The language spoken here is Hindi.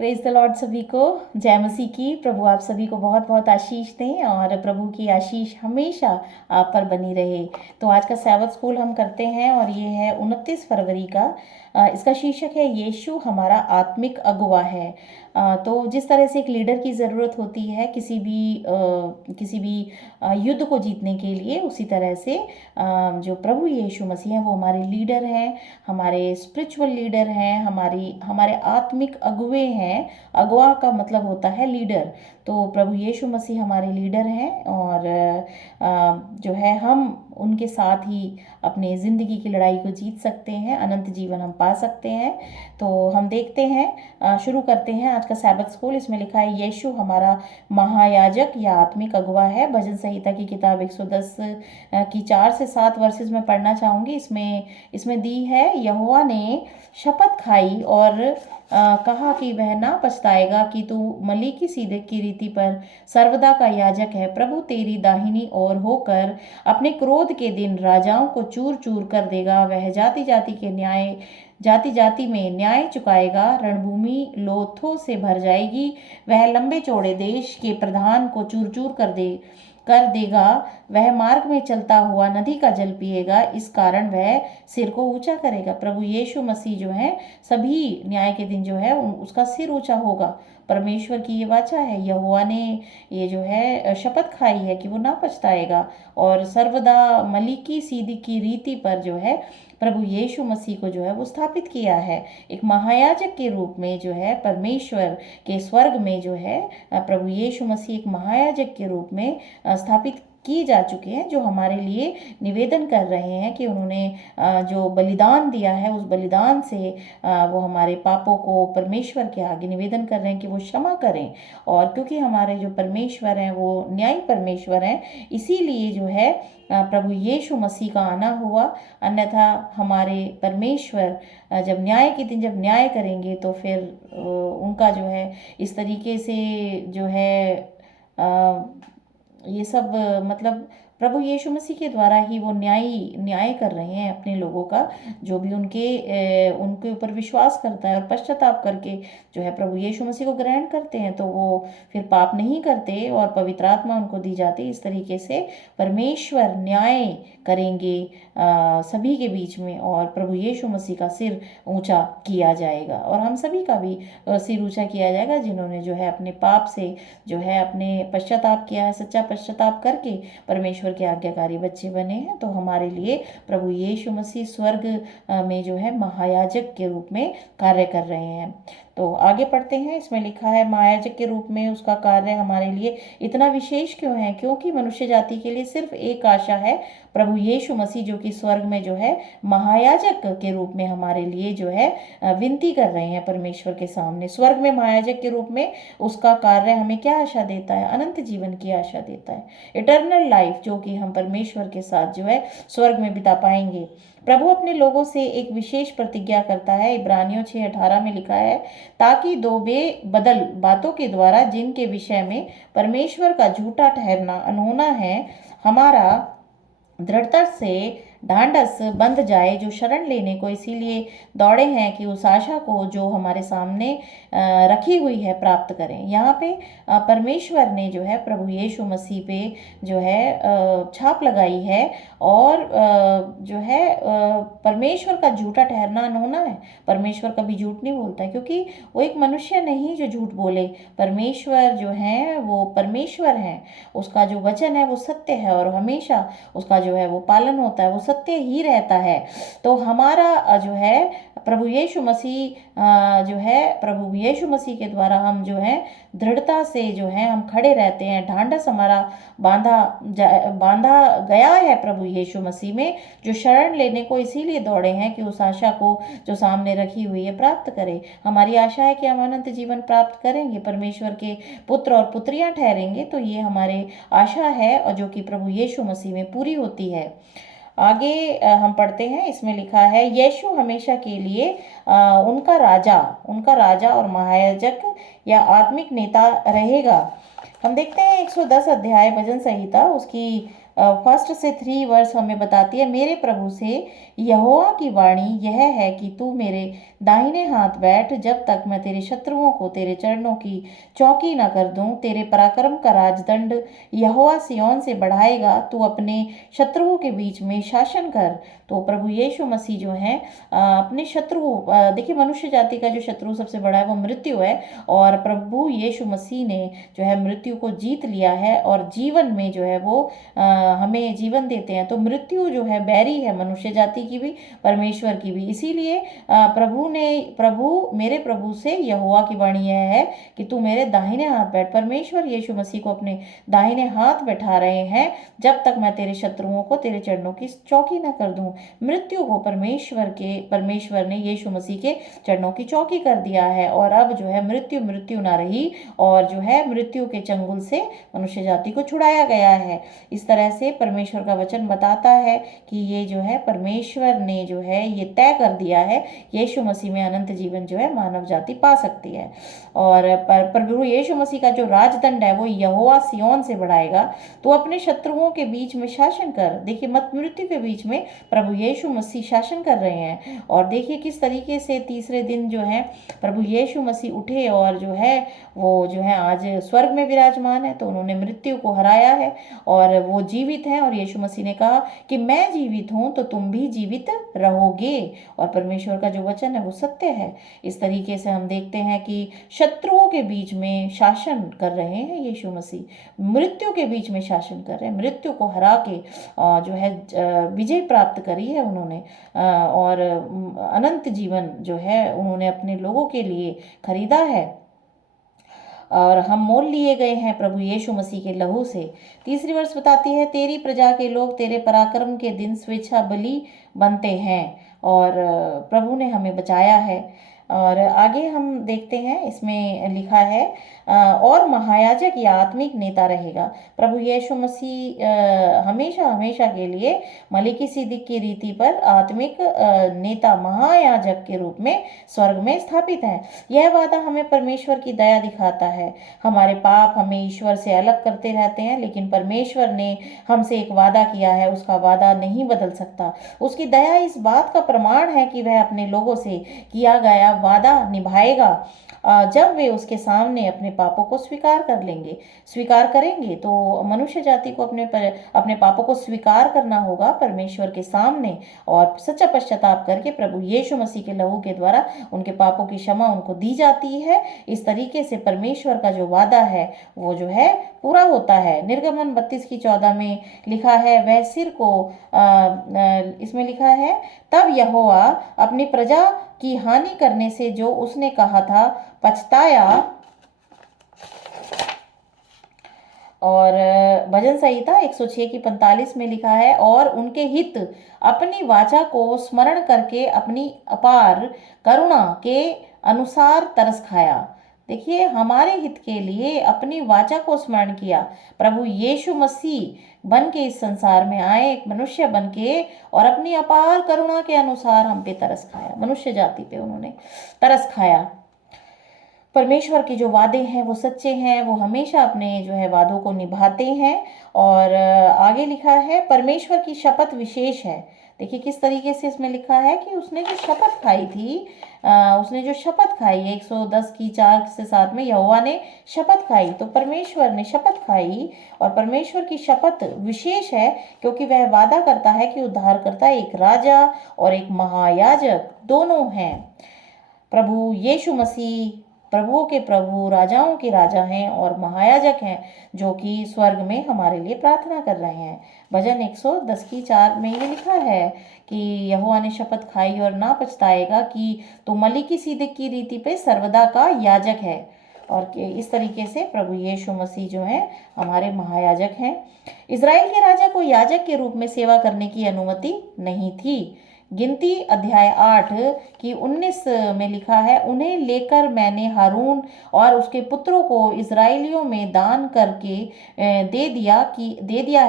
प्रेज द लॉर्ड सभी को। जय मसीह की। प्रभु आप सभी को बहुत बहुत आशीष दें और प्रभु की आशीष हमेशा आप पर बनी रहे। तो आज का सैबत स्कूल हम करते हैं और ये है 29 फरवरी का। इसका शीर्षक है यीशु हमारा आत्मिक अगुवा है। तो जिस तरह से एक लीडर की ज़रूरत होती है किसी भी युद्ध को जीतने के लिए, उसी तरह से जो प्रभु यीशु मसीह हैं वो हमारे लीडर हैं, हमारे स्पिरिचुअल लीडर हैं, हमारे आत्मिक अगुवे हैं। अगुवा का मतलब होता है लीडर। तो प्रभु यीशु मसीह हमारे लीडर हैं और जो है हम उनके साथ ही अपने ज़िंदगी की लड़ाई को जीत सकते हैं, अनंत जीवन हम पा सकते हैं। तो हम देखते हैं, शुरू करते हैं आज का सैबत स्कूल। इसमें लिखा है यीशु हमारा महायाजक या आत्मिक अगुवा है। भजन संहिता की किताब 110 की 4 से 7 वर्सेस में पढ़ना चाहूँगी। इसमें दी है, यहोवा ने शपथ खाई और कहा कि वह ना पछताएगा कि तू मलीकी सीधे की रीति पर सर्वदा का याजक है। प्रभु तेरी दाहिनी ओर होकर अपने क्रोध के दिन राजाओं को चूर चूर कर देगा। वह जाति जाति में न्याय चुकाएगा। रणभूमि लोथों से भर जाएगी। वह लंबे चौड़े देश के प्रधान को चूर चूर कर देगा। वह मार्ग में चलता हुआ नदी का जल पिएगा, इस कारण वह सिर को ऊंचा करेगा। प्रभु यीशु मसीह जो है, सभी न्याय के दिन जो है उसका सिर ऊंचा होगा। परमेश्वर की ये वाचा है। यहोवा ने ये जो है शपथ खाई है कि वो ना पछताएगा और सर्वदा मलीकी सीधी की रीति पर जो है प्रभु यीशु मसीह को जो है वो स्थापित किया है। एक महायाजक के रूप में जो है परमेश्वर के स्वर्ग में जो है प्रभु यीशु मसीह एक महायाजक के रूप में स्थापित किए जा चुके हैं, जो हमारे लिए निवेदन कर रहे हैं कि उन्होंने जो बलिदान दिया है उस बलिदान से वो हमारे पापों को परमेश्वर के आगे निवेदन कर रहे हैं कि वो क्षमा करें। और क्योंकि हमारे जो परमेश्वर हैं वो न्यायी परमेश्वर हैं, इसीलिए जो है प्रभु यीशु मसीह का आना हुआ। अन्यथा हमारे परमेश्वर जब न्याय के दिन जब न्याय करेंगे तो फिर उनका जो है इस तरीके से जो है ये सब मतलब प्रभु यीशु मसीह के द्वारा ही वो न्याय कर रहे हैं अपने लोगों का। जो भी उनके ऊपर विश्वास करता है और पश्चाताप करके जो है प्रभु यीशु मसीह को ग्रहण करते हैं, तो वो फिर पाप नहीं करते और पवित्र आत्मा उनको दी जाती। इस तरीके से परमेश्वर न्याय करेंगे सभी के बीच में और प्रभु यीशु मसीह का सिर ऊंचा किया जाएगा और हम सभी का भी सिर ऊंचा किया जाएगा, जिन्होंने जो है अपने पाप से जो है अपने पश्चाताप किया है, सच्चा पश्चाताप करके परमेश्वर के आज्ञाकारी बच्चे बने हैं। तो हमारे लिए प्रभु यीशु मसीह स्वर्ग में जो है महायाजक के रूप में कार्य कर रहे हैं। तो आगे पढ़ते हैं। इसमें लिखा है महायाजक के रूप में उसका कार्य हमारे लिए इतना विशेष क्यों है? क्योंकि मनुष्य जाति के लिए सिर्फ एक आशा है, प्रभु यीशु मसीह जो कि स्वर्ग में जो है महायाजक के रूप में हमारे लिए जो है विनती कर रहे हैं परमेश्वर के सामने। स्वर्ग में महायाजक के रूप में उसका कार्य हमें क्या आशा देता है? अनंत जीवन की आशा देता है, इटर्नल लाइफ, जो कि हम परमेश्वर के साथ जो है स्वर्ग में बिता पाएंगे। प्रभु अपने लोगों से एक विशेष प्रतिज्ञा करता है। इब्रानियों 6:18 में लिखा है, ताकि दो बेबदल बातों के द्वारा जिनके विषय में परमेश्वर का झूठा ठहरना अनहोना है, हमारा दृढ़ता से ढांढस बंध जाए, जो शरण लेने को इसीलिए दौड़े हैं कि उस आशा को जो हमारे सामने रखी हुई है प्राप्त करें। यहाँ पे परमेश्वर ने जो है प्रभु यीशु मसीह पे जो है छाप लगाई है और जो है परमेश्वर का झूठा ठहरना अनहोना है। परमेश्वर कभी झूठ नहीं बोलता है, क्योंकि वो एक मनुष्य नहीं जो झूठ बोले। परमेश्वर जो है वो परमेश्वर है, उसका जो वचन है वो सत्य है और हमेशा उसका जो है वो पालन होता है, वो सत्य ही रहता है। तो हमारा जो है प्रभु यीशु मसीह के द्वारा हम जो है दृढ़ता से जो है हम खड़े रहते हैं। ढांढस हमारा बांधा गया है प्रभु यीशु मसीह में, जो शरण लेने को इसीलिए दौड़े हैं कि उस आशा को जो सामने रखी हुई है प्राप्त करें। हमारी आशा है कि हम अनंत जीवन प्राप्त करेंगे, परमेश्वर के पुत्र और पुत्रियां ठहरेंगे। तो ये हमारे आशा है और जो कि प्रभु यीशु मसीह में पूरी होती है। आगे हम पढ़ते हैं। इसमें लिखा है, यीशु हमेशा के लिए उनका राजा और महायाजक या आत्मिक नेता रहेगा। हम देखते हैं 110 अध्याय भजन संहिता, उसकी 1 से 3 वर्ष हमें बताती है, मेरे प्रभु से यहोवा की वाणी यह है कि तू मेरे दाहिने हाथ बैठ, जब तक मैं तेरे शत्रुओं को तेरे चरणों की चौकी न कर दूं। तेरे पराक्रम का राजदंड यहोवा सिय्योन से बढ़ाएगा, तू अपने शत्रुओं के बीच में शासन कर। तो प्रभु यीशु मसीह जो है अपने शत्रु, देखिए मनुष्य जाति का जो शत्रु सबसे बड़ा है वो मृत्यु है, और प्रभु यीशु मसीह ने जो है मृत्यु को जीत लिया है और जीवन में जो है वो हमें जीवन देते हैं। तो मृत्यु जो है बैरी है मनुष्य जाति की भी, परमेश्वर की भी। इसीलिए मेरे प्रभु से यहोवा की वाणी यह है कि तू मेरे दाहिने हाथ बैठ। परमेश्वर यीशु मसीह को अपने दाहिने हाथ बैठा रहे हैं, जब तक मैं तेरे शत्रुओं को तेरे चरणों की चौकी न कर दूं। मृत्यु को परमेश्वर ने यीशु मसीह के चरणों की चौकी कर दिया है, और अब जो है मृत्यु ना रही, और जो है मृत्यु के चंगुल से मनुष्य जाति को छुड़ाया गया है। इस तरह से परमेश्वर का वचन बताता है कि ये जो है परमेश्वर ने जो है ये तय कर दिया है, यीशु मसीह में अनंत जीवन जो है मानव जाति पा सकती है। और प्रभु यीशु मसीह का जो राजदंड है वो यहोवा सिय्योन से बढ़ाएगा। तो अपने शत्रुओं के बीच में शासन कर। देखिए मत मृत्यु के बीच में प्रभु यीशु मसीह शासन कर रहे हैं। और देखिए किस तरीके से तीसरे दिन जो है प्रभु यीशु मसीह उठे, और जो है वो जो है आज स्वर्ग में विराजमान है। तो उन्होंने मृत्यु को हराया है और वो जीवित है, और यीशु मसीह ने कहा कि मैं जीवित हूं तो तुम भी जीवित रहोगे। और परमेश्वर का जो वचन है वो सत्य है। इस तरीके से हम देखते हैं कि शत्रुओं के बीच में शासन कर रहे हैं यीशु मसीह, मृत्यु के बीच में शासन कर रहे हैं। मृत्यु को हरा के जो है विजय प्राप्त करी है उन्होंने, और अनंत जीवन जो है उन्होंने अपने लोगों के लिए खरीदा है, और हम मोल लिए गए हैं प्रभु यीशु मसीह के लहू से। तीसरी वर्ष बताती है, तेरी प्रजा के लोग तेरे पराक्रम के दिन स्वेच्छा बलि बनते हैं, और प्रभु ने हमें बचाया है। और आगे हम देखते हैं, इसमें लिखा है और महायाजक या आत्मिक नेता रहेगा। प्रभु यीशु मसीह हमेशा हमेशा के लिए मलिकिसिदक की रीति पर आत्मिक नेता महायाजक के रूप में स्वर्ग में स्थापित है। यह वादा हमें परमेश्वर की दया दिखाता है। हमारे पाप हमें ईश्वर से अलग करते रहते हैं, लेकिन परमेश्वर ने हमसे एक वादा किया है, उसका वादा नहीं बदल सकता। उसकी दया इस बात का प्रमाण है कि वह अपने लोगों से किया गया वादा निभाएगा। जब वे उसके सामने अपने पापों को स्वीकार करेंगे, तो मनुष्य जाति को अपने पापों को स्वीकार करना होगा परमेश्वर के सामने, और सच्चा पश्चाताप करके प्रभु यीशु मसीह के लहू के द्वारा उनके पापों की क्षमा उनको दी जाती है। इस तरीके से परमेश्वर का जो वादा है वो जो है पूरा होता है। निर्गमन 32:14 में लिखा है, वह सिर को इसमें लिखा है, तब यहोवा अपनी प्रजा की हानि करने से जो उसने कहा था पछताया। और भजन संहिता 106:45 में लिखा है, और उनके हित अपनी वाचा को स्मरण करके अपनी अपार करुणा के अनुसार तरस खाया। देखिए हमारे हित के लिए अपनी वाचा को स्मरण किया। प्रभु यीशु मसीह बन के इस संसार में आए, एक मनुष्य बन के, और अपनी अपार करुणा के अनुसार हम पे तरस खाया, मनुष्य जाति पे उन्होंने तरस खाया। परमेश्वर के जो वादे हैं वो सच्चे हैं, वो हमेशा अपने जो है वादों को निभाते हैं। और आगे लिखा है, परमेश्वर की शपथ विशेष है। देखिए किस तरीके से इसमें लिखा है कि उसने जो शपथ खाई थी, उसने जो शपथ खाई है 110:4-7 में, यहोवा ने शपथ खाई। तो परमेश्वर ने शपथ खाई, और परमेश्वर की शपथ विशेष है क्योंकि वह वादा करता है कि उद्धारकर्ता एक राजा और एक महायाजक दोनों हैं। प्रभु यीशु मसीह प्रभुओं के प्रभु, राजाओं के राजा हैं, और महायाजक हैं जो कि स्वर्ग में हमारे लिए प्रार्थना कर रहे हैं। भजन 110:4 में ये लिखा है कि यहोवा ने शपथ खाई और ना पछताएगा कि तो मलिकिसिदक की रीति पे सर्वदा का याजक है। और इस तरीके से प्रभु यीशु मसीह जो है हमारे महायाजक हैं। इज़राइल के राजा को याजक के रूप में सेवा करने की अनुमति नहीं थी। गिनती अध्याय 8:19 में लिखा है, उन्हें लेकर मैंने हारून और उसके पुत्रों को इज़राइलियों में दान करके दे दिया है